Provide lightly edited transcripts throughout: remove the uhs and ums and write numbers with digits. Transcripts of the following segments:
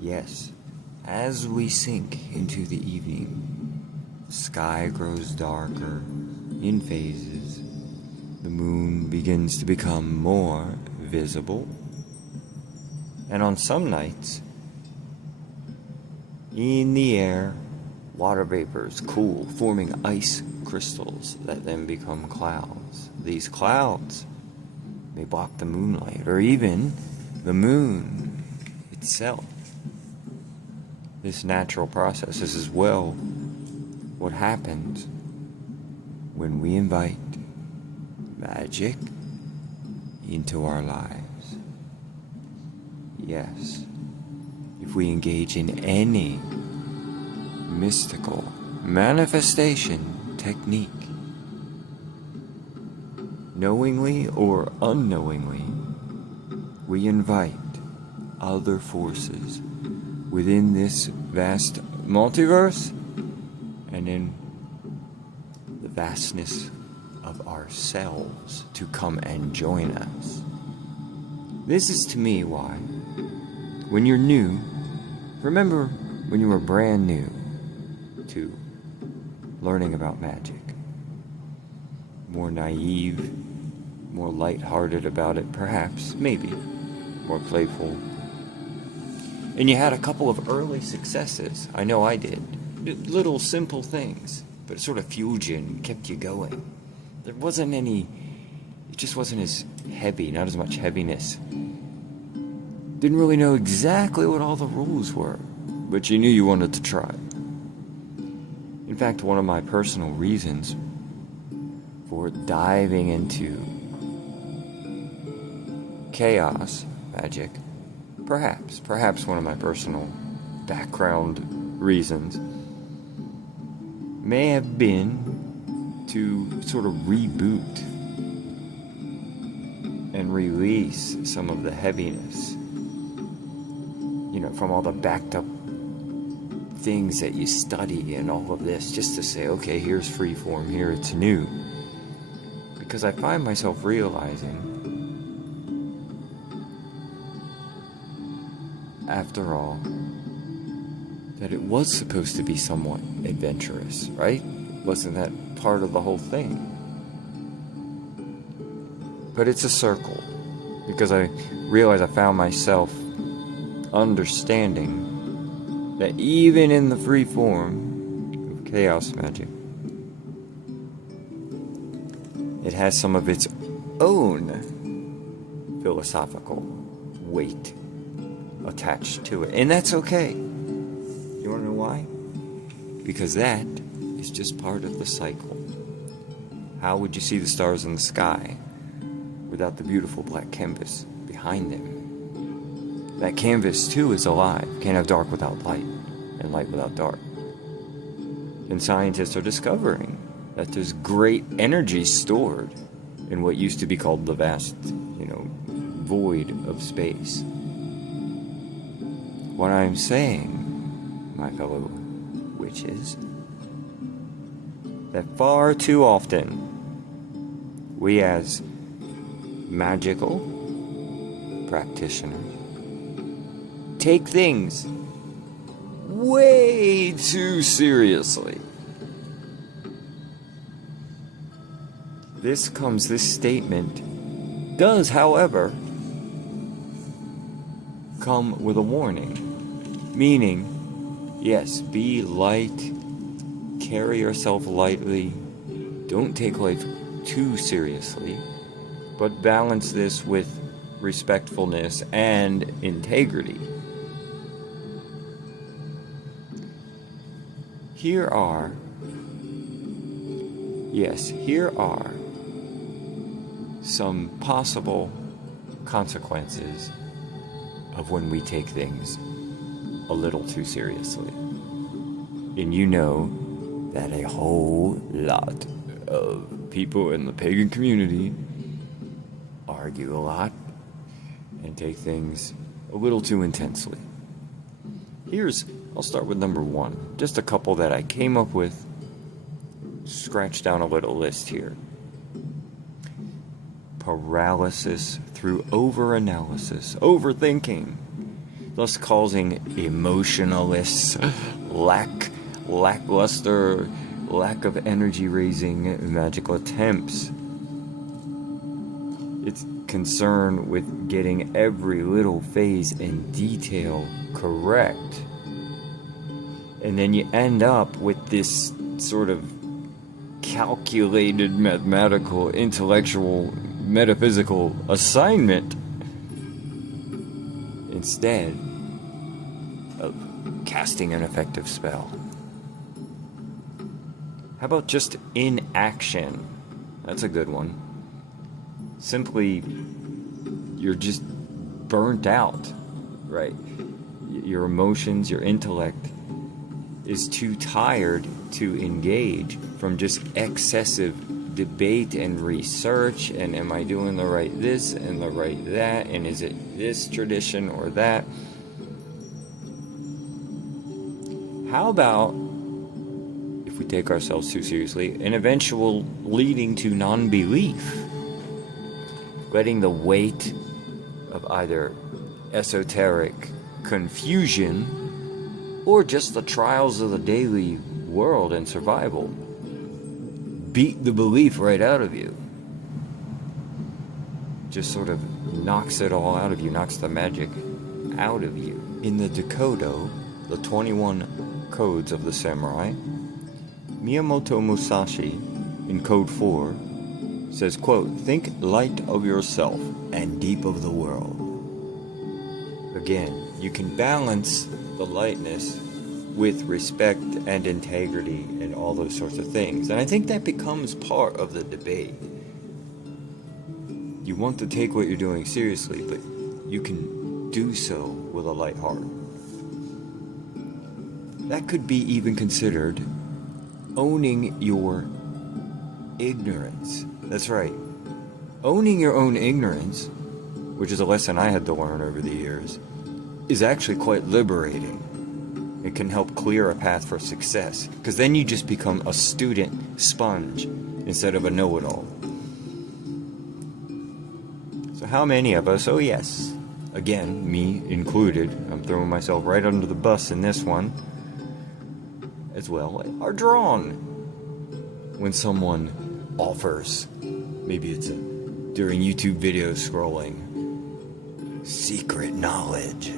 Yes, as we sink into the evening, the sky grows darker in phases. The moon begins to become more visible. And on some nights, in the air, water vapors cool, forming ice crystals that then become clouds. These clouds may block the moonlight or even the moon itself. This natural process is as well what happens when we invite magic into our lives. Yes, if we engage in any mystical manifestation technique, knowingly or unknowingly, we invite other forces within this vast multiverse and in the vastness of ourselves to come and join us. This is to me why, when you're new, remember when you were brand new to learning about magic, more naive, more lighthearted about it, perhaps, maybe, more playful. And you had a couple of early successes. I know I did. Little simple things, but it sort of fueled you and kept you going. There wasn't any, it just wasn't as heavy, not as much heaviness. Didn't really know exactly what all the rules were, but you knew you wanted to try. In fact, one of my personal reasons for diving into chaos magic, perhaps one of my personal background reasons, may have been to sort of reboot and release some of the heaviness, from all the backed up things that you study and all of this, just to say, okay, here's freeform, here it's new. Because I find myself realizing, after all, that it was supposed to be somewhat adventurous, right? Wasn't that part of the whole thing? But it's a circle, because I realized I found myself understanding that even in the free form of chaos magic, it has some of its own philosophical weight attached to it. And that's okay. You want to know why? Because that is just part of the cycle. How would you see the stars in the sky without the beautiful black canvas behind them? That canvas, too, is alive. Can't have dark without light, and light without dark. And scientists are discovering that there's great energy stored in what used to be called the vast, void of space. What I'm saying, my fellow witches, that far too often, we as magical practitioners take things way too seriously. This statement does, however, come with a warning. Meaning, yes, be light, carry yourself lightly, don't take life too seriously, but balance this with respectfulness and integrity. Here are some possible consequences of when we take things a little too seriously. And you know that a whole lot of people in the pagan community argue a lot and take things a little too intensely. I'll start with number one. Just a couple that I came up with. Scratch down a little list here. Paralysis through overanalysis, overthinking. thus causing emotionless, lackluster, lack of energy-raising magical attempts. It's concerned with getting every little phase and detail correct. And then you end up with this sort of calculated mathematical, intellectual, metaphysical assignment instead of casting an effective spell. How about just inaction? That's a good one. Simply, you're just burnt out, right? Your emotions, your intellect is too tired to engage from just excessive debate and research, and am I doing the right this and the right that, and is it this tradition or that? How about, if we take ourselves too seriously, an eventual leading to non-belief? Letting the weight of either esoteric confusion or just the trials of the daily world and survival beat the belief right out of you. Just sort of knocks it all out of you, knocks the magic out of you. In the Dakodo, the 21 codes of the samurai, Miyamoto Musashi, in Code 4, says, quote, "Think light of yourself and deep of the world." Again, you can balance the lightness with respect and integrity and all those sorts of things. And I think that becomes part of the debate. You want to take what you're doing seriously, but you can do so with a light heart. That could be even considered owning your ignorance. That's right. Owning your own ignorance, which is a lesson I had to learn over the years, is actually quite liberating. It can help clear a path for success, because then you just become a student sponge instead of a know-it-all. So how many of us, oh yes, again, me included, I'm throwing myself right under the bus in this one as well, are drawn when someone offers, maybe it's during YouTube video scrolling, secret knowledge,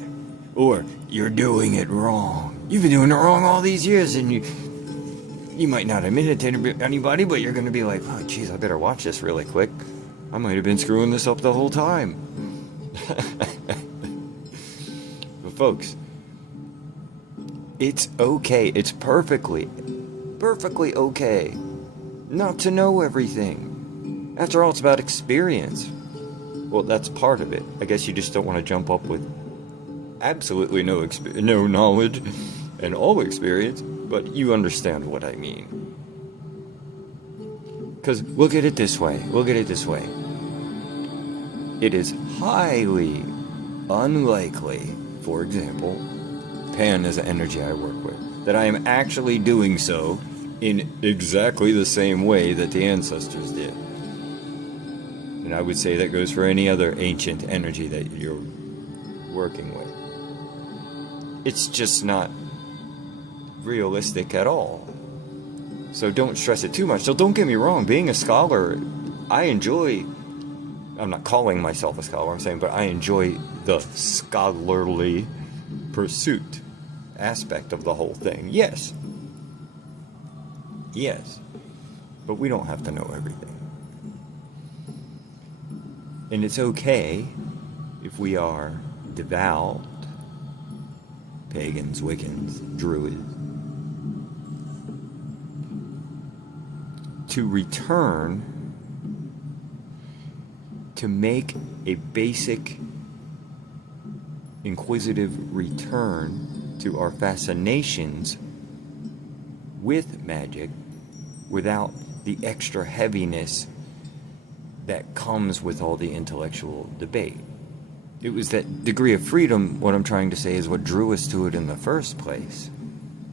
or you're doing it wrong. You've been doing it wrong all these years, and you might not admit it to anybody, but you're going to be like, oh geez, I better watch this really quick. I might have been screwing this up the whole time. But folks, it's okay. It's perfectly okay not to know everything. After all, it's about experience. Well, that's part of it. I guess you just don't want to jump up with absolutely no knowledge and all experience, but you understand what I mean. Because look at it this way. It is highly unlikely, for example, Pan is an energy I work with, that I am actually doing so in exactly the same way that the ancestors did. And I would say that goes for any other ancient energy that you're working with. It's just not realistic at all. So don't stress it too much. So don't get me wrong, being a scholar, I'm not calling myself a scholar, I'm saying, but I enjoy the scholarly pursuit aspect of the whole thing. Yes. But we don't have to know everything. And it's okay if we are devout, pagans, Wiccans, Druids, to return to make a basic inquisitive return to our fascinations with magic without the extra heaviness that comes with all the intellectual debate. It was that degree of freedom, what I'm trying to say, is what drew us to it in the first place.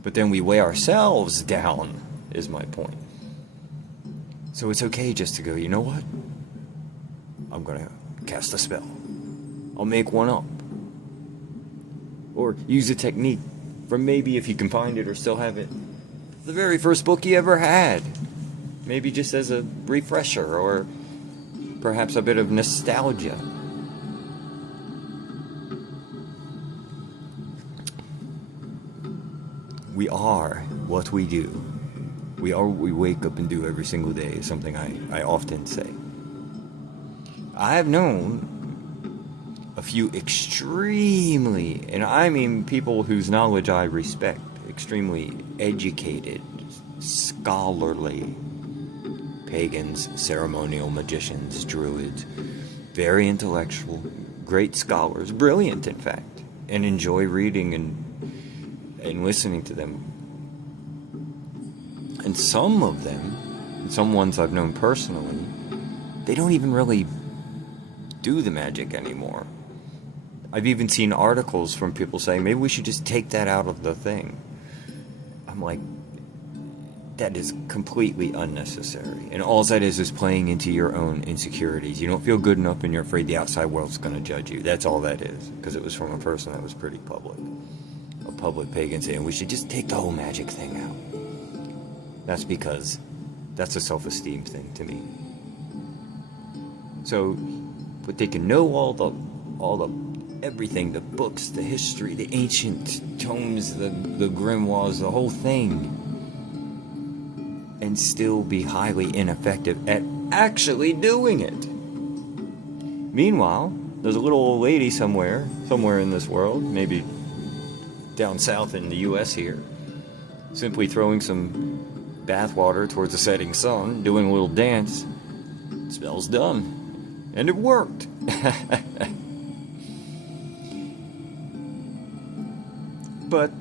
But then we weigh ourselves down, is my point. So it's okay just to go, you know what? I'm gonna cast a spell. I'll make one up. Or use a technique from maybe, if you can find it or still have it, the very first book you ever had. Maybe just as a refresher or perhaps a bit of nostalgia. We are what we do. We are what we wake up and do every single day, is something I often say. I have known a few extremely, and I mean people whose knowledge I respect, extremely educated, scholarly pagans, ceremonial magicians, druids, very intellectual, great scholars, brilliant in fact, and enjoy reading and listening to them. And some of them, some ones I've known personally, they don't even really do the magic anymore. I've even seen articles from people saying, maybe we should just take that out of the thing. I'm like, that is completely unnecessary. And all that is playing into your own insecurities. You don't feel good enough and you're afraid the outside world's going to judge you. That's all that is. Because it was from a person that was pretty public. A public pagan saying, we should just take the whole magic thing out. That's because that's a self-esteem thing to me. So, but they can know all the everything, the books, the history, the ancient tomes, the grimoires, the whole thing, and still be highly ineffective at actually doing it. Meanwhile, there's a little old lady somewhere in this world, maybe down south in the US here, simply throwing some bathwater towards the setting sun, doing a little dance. Spell's done. And it worked. But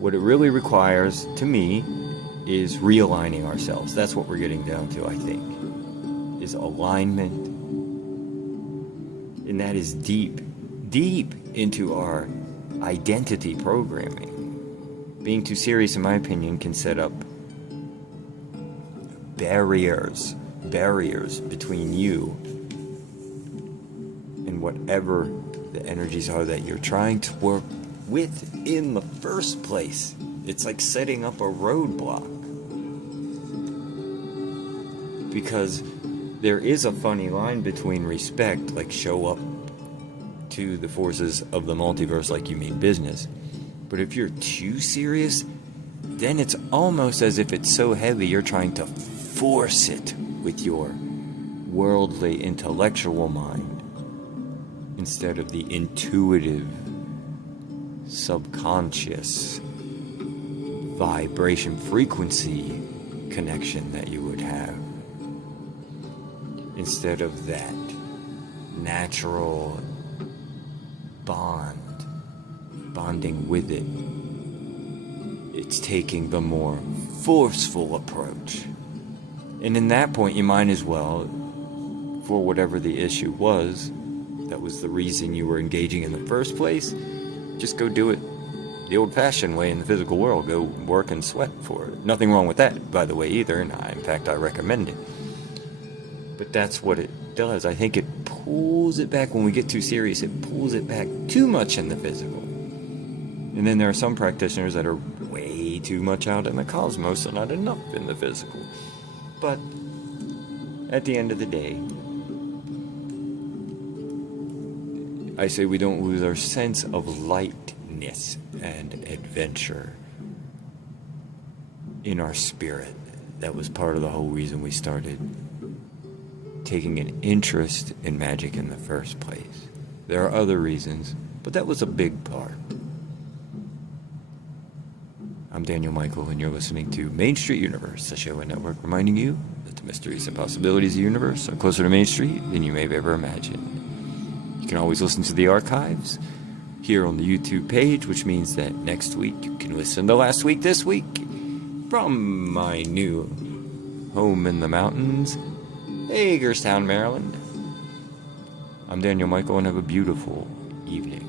what it really requires, to me, is realigning ourselves. That's what we're getting down to, I think, is alignment. And that is deep into our identity programming. Being too serious, in my opinion, can set up barriers between you and whatever the energies are that you're trying to work with in the first place. It's like setting up a roadblock. Because there is a funny line between respect, like show up to the forces of the multiverse like you mean business. But if you're too serious, then it's almost as if it's so heavy you're trying to force it with your worldly, intellectual mind instead of the intuitive, subconscious vibration frequency connection that you would have. Instead of that natural bonding with it, it's taking the more forceful approach. And in that point, you might as well, for whatever the issue was, that was the reason you were engaging in the first place, just go do it the old-fashioned way in the physical world. Go work and sweat for it. Nothing wrong with that, by the way, either, and in fact, I recommend it. But that's what it does. I think it pulls it back when we get too serious. It pulls it back too much in the physical. And then there are some practitioners that are way too much out in the cosmos and not enough in the physical. But at the end of the day, I say we don't lose our sense of lightness and adventure in our spirit. That was part of the whole reason we started taking an interest in magic in the first place. There are other reasons, but that was a big part. I'm Daniel Michael, and you're listening to Main Street Universe, a show and network reminding you that the mysteries and possibilities of the universe are closer to Main Street than you may have ever imagined. You can always listen to the archives here on the YouTube page, which means that next week you can listen to Last Week This Week from my new home in the mountains, Hagerstown, Maryland. I'm Daniel Michael, and have a beautiful evening.